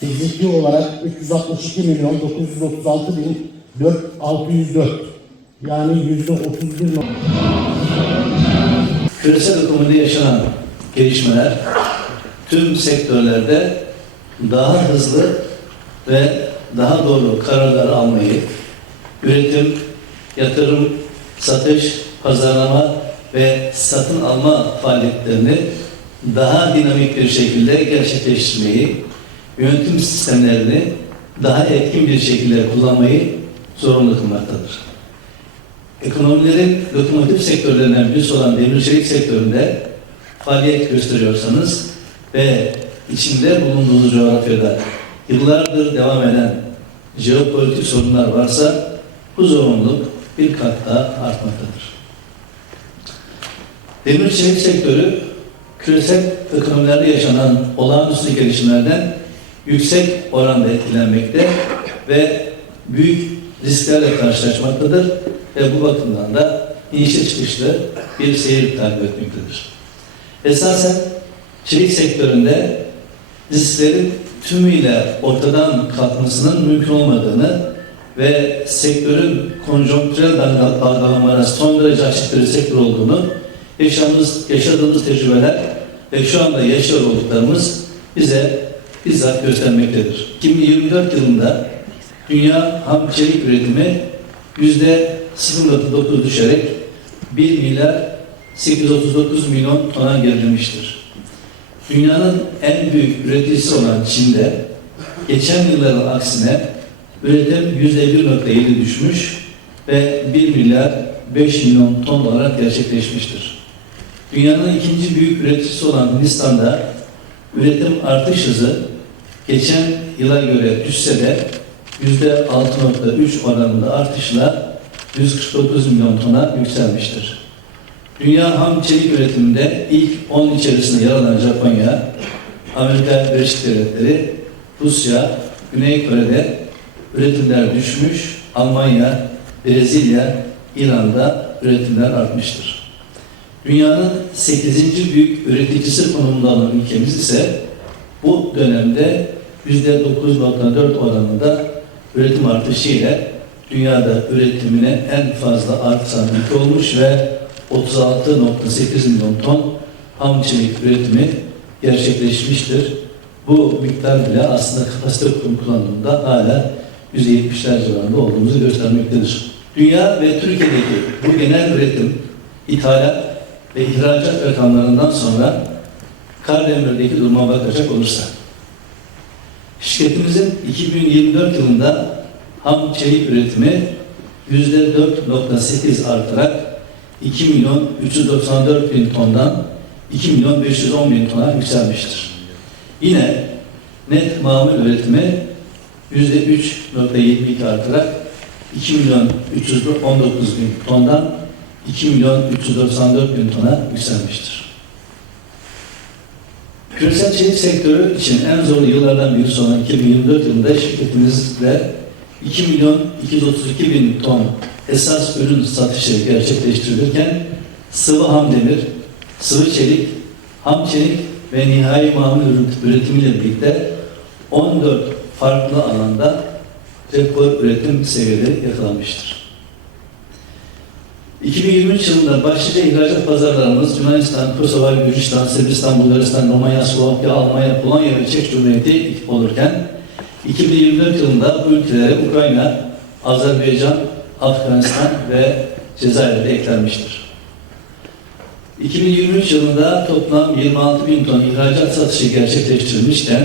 fiziki olarak 362 milyon 936 bin 604 yani yüzde 31 nokta. Küresel ekonomide yaşanan gelişmeler tüm sektörlerde daha hızlı ve daha doğru kararlar almayı, üretim, yatırım, satış, pazarlama ve satın alma faaliyetlerini daha dinamik bir şekilde gerçekleştirmeyi, yönetim sistemlerini daha etkin bir şekilde kullanmayı zorunlu kılmaktadır. Ekonomilerin lokomotif sektörlerinden birisi olan demir çelik sektöründe faaliyet gösteriyorsanız ve içinde bulunduğunuz coğrafyada yıllardır devam eden jeopolitik sorunlar varsa bu zorunluluk bir kat daha artmaktadır. Demir çelik sektörü küresel ekonomilerde yaşanan olağanüstü gelişmelerden yüksek oranda etkilenmekte ve büyük risklerle karşılaşmaktadır ve bu bakımdan da inişli çıkışlı bir seyir takip etmektedir. Esasen çelik sektöründe risklerin tümüyle ortadan kalkmasının mümkün olmadığını ve sektörün konjonktürel dalga- dalgalanmalara son derece açık bir sektör olduğunu yaşadığımız, yaşadığımız tecrübeler ve şu anda yaşıyor olduklarımız bize bizzat göstermektedir. 2024 yılında dünya ham çelik üretimi yüzde 0.9 düşerek 1 milyar 839 milyon tona gerilemiştir. Dünyanın en büyük üreticisi olan Çin'de geçen yılların aksine üretim yüzde 1.7 düşmüş ve 1 milyar 5 milyon ton olarak gerçekleşmiştir. Dünyanın ikinci büyük üreticisi olan Hindistan'da üretim artış hızı geçen yıla göre düşse de %6.3 oranında artışla 149 milyon tona yükselmiştir. Dünya ham çelik üretiminde ilk 10 içerisinde yer alan Japonya, Amerika Birleşik Devletleri, Rusya, Güney Kore'de üretimler düşmüş, Almanya, Brezilya, İran'da üretimler artmıştır. Dünyanın 8. büyük üreticisi konumunda olan ülkemiz ise bu dönemde %9.4 oranında üretim artışı ile dünyada üretimine en fazla artan ülke olmuş ve 36.8 milyon ton ham çelik üretimi gerçekleşmiştir. Bu miktar bile aslında kapasite kullanımında hala %70'ler civarında olduğumuzu göstermektedir. Dünya ve Türkiye'deki bu genel üretim, ithalat ve ihracat rakamlarından sonra Kardemir'deki duruma bakacak olursak, şirketimizin 2024 yılında ham çelik üretimi %4.8 artarak 2 milyon 394 bin tondan 2 milyon 510 bin tona yükselmiştir. Yine net mamul üretimi %3.72 artarak 2 milyon 319 bin tondan 2 milyon 394 bin tona yükselmiştir. Küresel çelik sektörü için en zor yıllardan birisi olan 2024 yılında şirketimizle 2 milyon 232 bin ton esas ürün satışı gerçekleştirilirken sıvı ham demir, sıvı çelik, ham çelik ve nihai mamul ürün üretimiyle birlikte 14 farklı alanda rekor üretim seviyeleri yakalanmıştır. 2023 yılında başlıca ihracat pazarlarımız Yunanistan, Kosova, Gürcistan, Sırbistan, Bulgaristan, Romanya, Slovakya, Almanya, Polonya ve Çek Cumhuriyeti olurken 2024 yılında bu ülkelere Ukrayna, Azerbaycan, Afganistan ve Cezayir'de eklenmiştir. 2023 yılında toplam 26 bin ton ihracat satışı gerçekleştirilmişken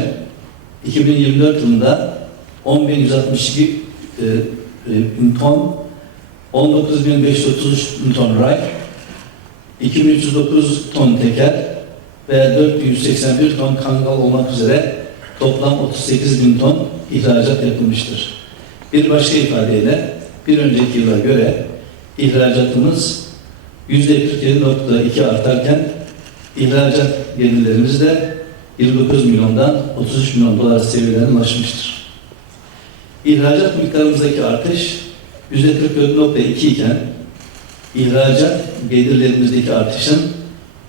2024 yılında 10.162 e, e, ton 19.533 ton ray, 2309 ton teker ve 4181 ton kangal olmak üzere toplam 38 bin ton ihracat yapılmıştır. Bir başka ifadeyle bir önceki yıla göre ihracatımız %47.2 artarken ihracat gelirlerimiz de 29 milyondan 33 milyon dolar seviyelerine ulaşmıştır. İhracat miktarımızdaki artış %44.2 iken ihracat gelirlerimizdeki artışın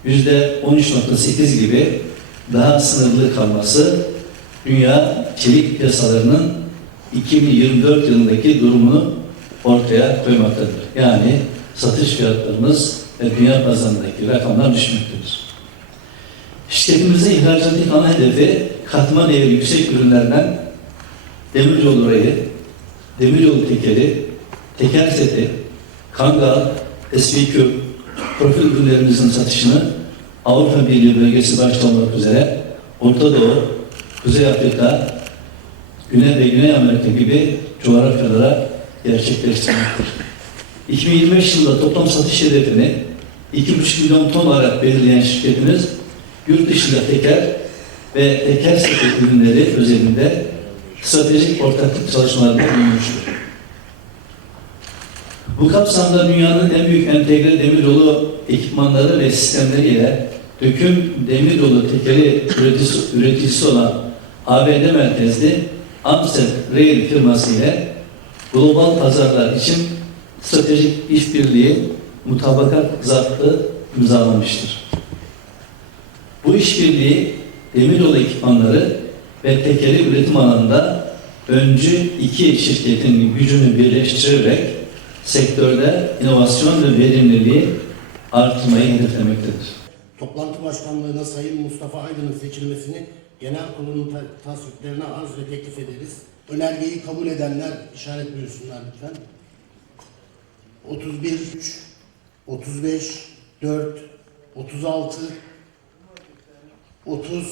%13.8 gibi daha sınırlı kalması dünya çelik piyasalarının 2024 yılındaki durumunu ortaya koymaktadır. Yani satış fiyatlarımız ve dünya pazarındaki rakamlar düşmektedir. Şirketimizin ihracatın ana hedefi katma değeri yüksek ürünlerden demiryolu rayı, demiryolu tekeri, teker seti, kangal, SPQ, profil ürünlerimizin satışını Avrupa Birliği bölgesi başta olmak üzere Orta Doğu, Kuzey Afrika, Güney ve Güney Amerika gibi coğrafyalara gerçekleştirmektir. 2025 yılında toplam satış hedefini 2,5 milyon ton olarak belirleyen şirketimiz yurt dışında teker ve teker sepet ürünleri özelinde stratejik ortaklık çalışmalarında bulunmuştur. Bu kapsamda dünyanın en büyük entegre demiryolu ekipmanları ve sistemleri ile döküm demiryolu tekeri üreticisi, üreticisi olan ABD merkezli Amset Rail firması ile global pazarlar için stratejik işbirliği mutabakat zaptı imzalamıştır. Bu işbirliği demiryolu ekipmanları ve tekeri üretim alanında öncü iki şirketin gücünü birleştirerek sektörde inovasyon ve verimliliği artırmayı hedeflemektedir. Toplantı başkanlığına Sayın Mustafa Aydın'ın seçilmesini genel kurulun ta- tasviplerine arz ve teklif ederiz. Önergeyi kabul edenler işaret buyursunlar lütfen. 31, 3, 35, 4, 36, 30,